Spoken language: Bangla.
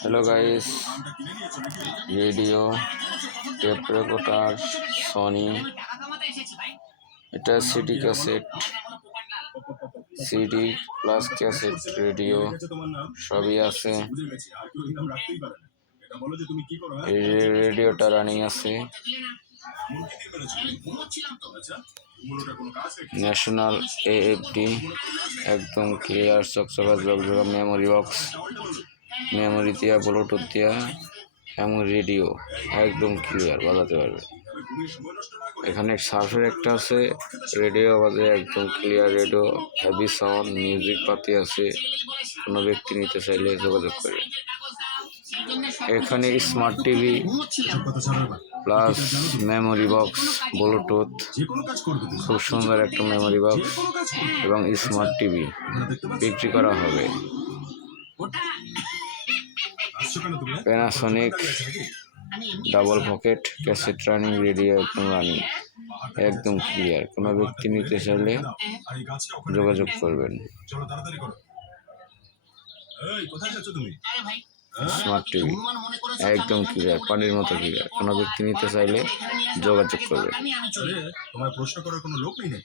Hello guys, radio tape recorder Sony, এটা CD cassette, CD plus cassette radio সবই আছে। এই রেডিওটা রানিং আছে। ন্যাশনাল AFD, একদম ক্লিয়ার চকচকা ঝকঝকা মেমোরি বক্স, মেমোরি দিয়া ব্লুটুথ দিয়া এবং রেডিও একদম ক্লিয়ার বাজাতে পারবে। এখানে সার্ফের একটা আছে, রেডিও বাজে একদম clear radio, heavy sound, music পাতি আছে। কোনো ব্যক্তি নিতে চাইলে যোগাযোগ করে। এখানে smart TV plus memory box, Bluetooth, খুব সুন্দর একটা মেমোরি বক্স এবং স্মার্ট টিভি বিক্রি করা হবে। Panasonic double pocket cassette running radio একদম রানিং, একদম ক্লিয়ার। কোনো ব্যক্তি নিতে চাইলে যোগাযোগ করবেন। স্মার্ট টিভি একদম ক্লিয়ার, পানির মতো ক্লিয়ার। কোনো ব্যক্তি নিতে চাইলে যোগাযোগ করবে। তোমার প্রশ্ন করার কোনো লোক নেই।